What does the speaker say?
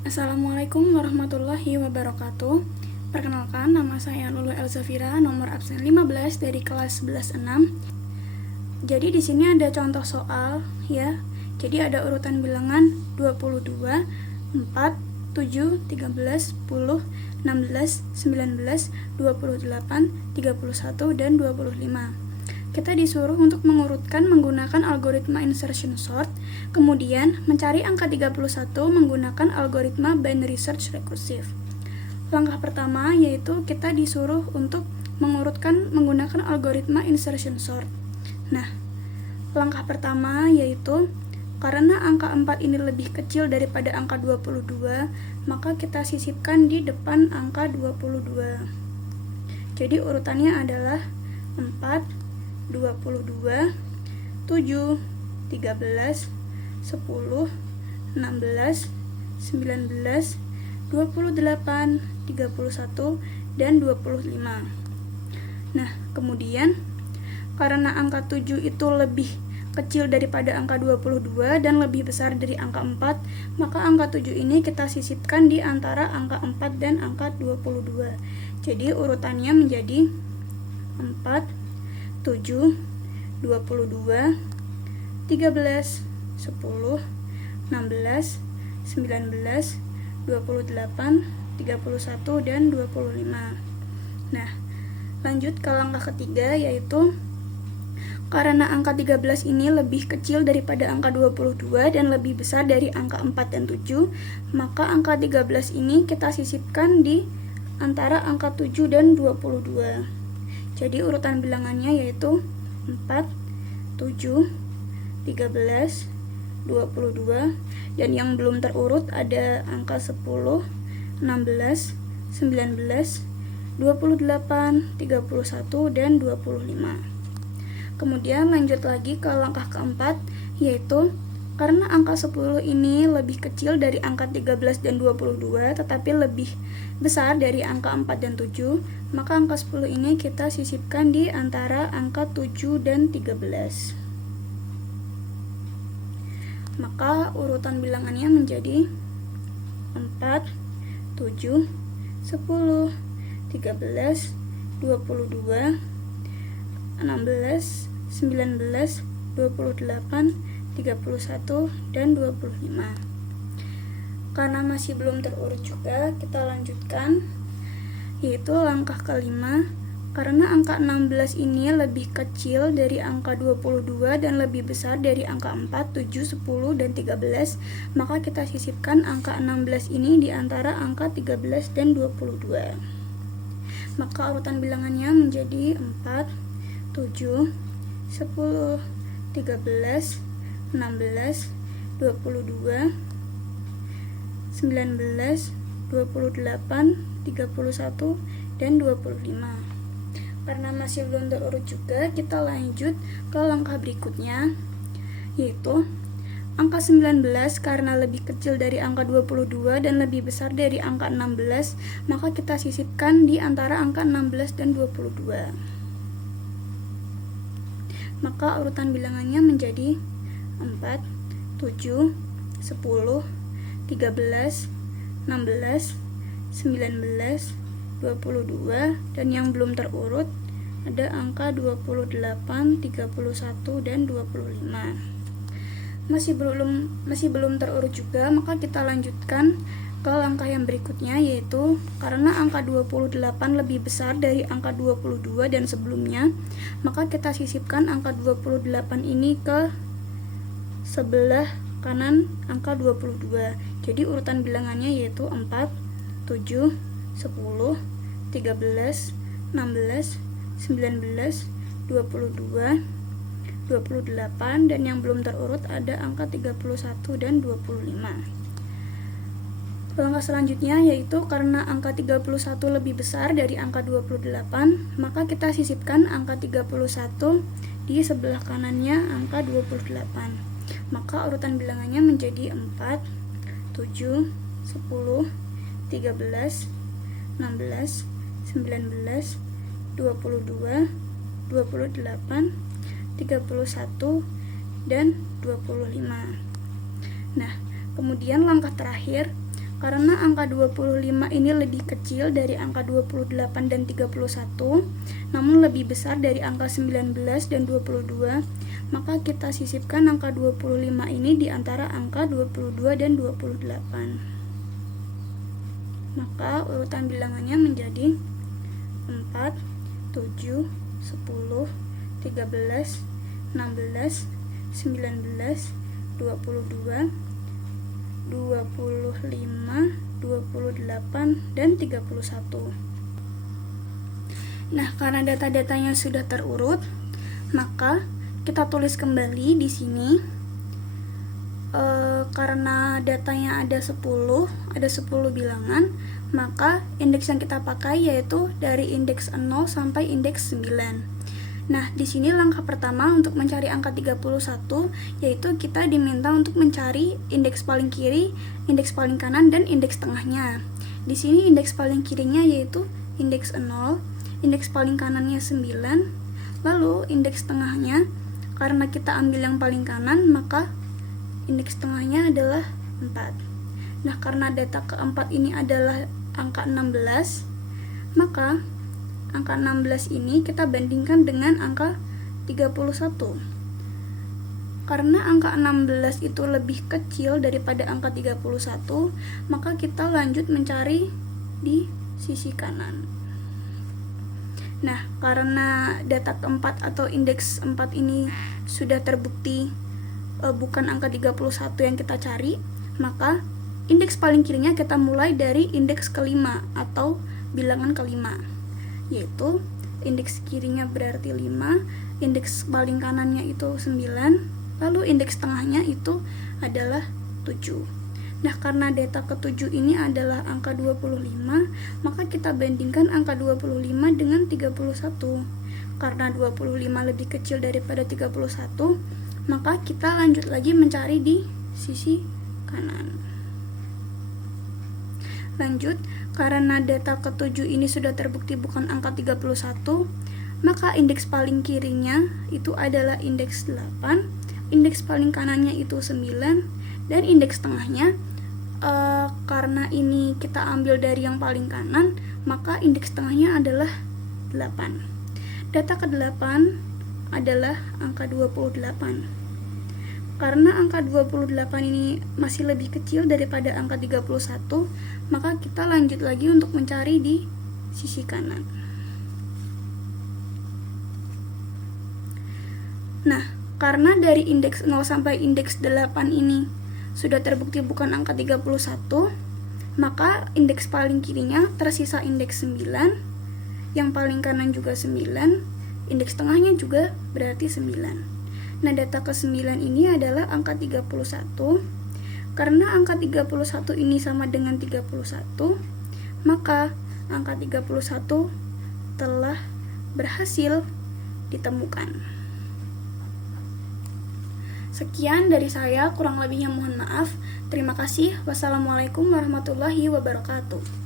Assalamualaikum warahmatullahi wabarakatuh. Perkenalkan, nama saya Lulu Elzafira, nomor absen 15 dari kelas 11-6. Jadi di sini ada contoh soal ya. Jadi ada urutan bilangan 22, 4, 7, 13, 10, 16, 19, 28, 31, dan 25. Kita disuruh untuk mengurutkan menggunakan algoritma insertion sort, kemudian mencari angka 31 menggunakan algoritma binary search recursive. Langkah pertama yaitu kita disuruh untuk mengurutkan menggunakan algoritma insertion sort. Nah, langkah pertama yaitu karena angka 4 ini lebih kecil daripada angka 22, maka kita sisipkan di depan angka 22. Jadi urutannya adalah 4, 22, 7, 13, 10, 16, 19, 28, 31, dan 25. Nah, kemudian karena angka 7 itu lebih kecil daripada angka 22 dan lebih besar dari angka 4, maka angka 7 ini kita sisipkan di antara angka 4 dan angka 22. Jadi urutannya menjadi 4, 7, 22, 13, 10, 16, 19, 28, 31, dan 25. Nah, lanjut ke langkah ketiga yaitu karena angka 13 ini lebih kecil daripada angka 22 dan lebih besar dari angka 4 dan 7, maka angka 13 ini kita sisipkan di antara angka 7 dan 22. Jadi urutan bilangannya yaitu 4, 7, 13, 22, dan yang belum terurut ada angka 10, 16, 19, 28, 31, dan 25. Kemudian lanjut lagi ke langkah keempat, yaitu karena angka 10 ini lebih kecil dari angka 13 dan 22 tetapi lebih besar dari angka 4 dan 7, maka angka 10 ini kita sisipkan di antara angka 7 dan 13. Maka urutan bilangannya menjadi 4, 7, 10, 13, 22, 16, 19, 28, 31, dan 25. Karena masih belum terurut juga, kita lanjutkan yaitu langkah kelima. Karena angka 16 ini lebih kecil dari angka 22 dan lebih besar dari angka 4, 7, 10, dan 13, maka kita sisipkan angka 16 ini di antara angka 13 dan 22. Maka urutan bilangannya menjadi 4, 7, 10, 13, 16, 22, 19, 28, 31, dan 25. Karena masih belum terurut juga, kita lanjut ke langkah berikutnya, yaitu angka 19 karena lebih kecil dari angka 22 dan lebih besar dari angka 16, maka kita sisipkan di antara angka 16 dan 22. Maka urutan bilangannya menjadi 4, 7, 10, 13, 16, 19, 22, dan yang belum terurut ada angka 28, 31, dan 25. Masih belum terurut juga, maka kita lanjutkan ke langkah yang berikutnya, yaitu karena angka 28 lebih besar dari angka 22 dan sebelumnya, maka kita sisipkan angka 28 ini ke sebelah kanan angka 22. Jadi urutan bilangannya yaitu 4, 7, 10, 13, 16, 19, 22, 28, dan yang belum terurut ada angka 31 dan 25. Langkah selanjutnya yaitu karena angka 31 lebih besar dari angka 28, maka kita sisipkan angka 31 di sebelah kanannya angka 28. Maka urutan bilangannya menjadi 4, 7, 10, 13, 16, 19, 22, 28, 31, dan 25. Nah, kemudian langkah terakhir, Karena angka 25 ini lebih kecil dari angka 28 dan 31, namun lebih besar dari angka 19 dan 22, maka kita sisipkan angka 25 ini di antara angka 22 dan 28. Maka urutan bilangannya menjadi 4, 7, 10, 13, 16, 19, 22, 25, 28, dan 31. Nah, karena data-datanya sudah terurut, maka kita tulis kembali di sini. Karena datanya ada 10 bilangan, maka indeks yang kita pakai yaitu dari indeks 0 sampai indeks 9. Nah, di sini langkah pertama untuk mencari angka 31 yaitu kita diminta untuk mencari indeks paling kiri, indeks paling kanan, dan indeks tengahnya. Di sini indeks paling kirinya yaitu indeks 0, indeks paling kanannya 9, lalu indeks tengahnya karena kita ambil yang paling kanan, maka indeks tengahnya adalah 4. Nah, karena data keempat ini adalah angka 16, maka angka 16 ini kita bandingkan dengan angka 31. Karena angka 16 itu lebih kecil daripada angka 31, maka kita lanjut mencari di sisi kanan. Nah, karena data keempat atau indeks 4 ini sudah terbukti bukan angka 31 yang kita cari, maka indeks paling kirinya kita mulai dari indeks kelima atau bilangan kelima, yaitu indeks kirinya berarti 5, indeks paling kanannya itu 9, lalu indeks tengahnya itu adalah 7. Nah, karena data ke-7 ini adalah angka 25, maka kita bandingkan angka 25 dengan 31. Karena 25 lebih kecil daripada 31, maka kita lanjut lagi mencari di sisi kanan. Lanjut, karena data ke-7 ini sudah terbukti bukan angka 31, maka indeks paling kirinya itu adalah indeks 8, indeks paling kanannya itu 9, dan indeks tengahnya karena ini kita ambil dari yang paling kanan, maka indeks tengahnya adalah 8. Data ke-8 adalah angka 28. Karena angka 28 ini masih lebih kecil daripada angka 31, maka kita lanjut lagi untuk mencari di sisi kanan. Nah, karena dari indeks 0 sampai indeks 8 ini sudah terbukti bukan angka 31, maka indeks paling kirinya tersisa indeks 9, yang paling kanan juga 9, indeks tengahnya juga berarti 9. Nah, data ke-9 ini adalah angka 31. Karena angka 31 ini sama dengan 31, maka angka 31 telah berhasil ditemukan. Sekian dari saya, kurang lebihnya mohon maaf. Terima kasih. Wassalamualaikum warahmatullahi wabarakatuh.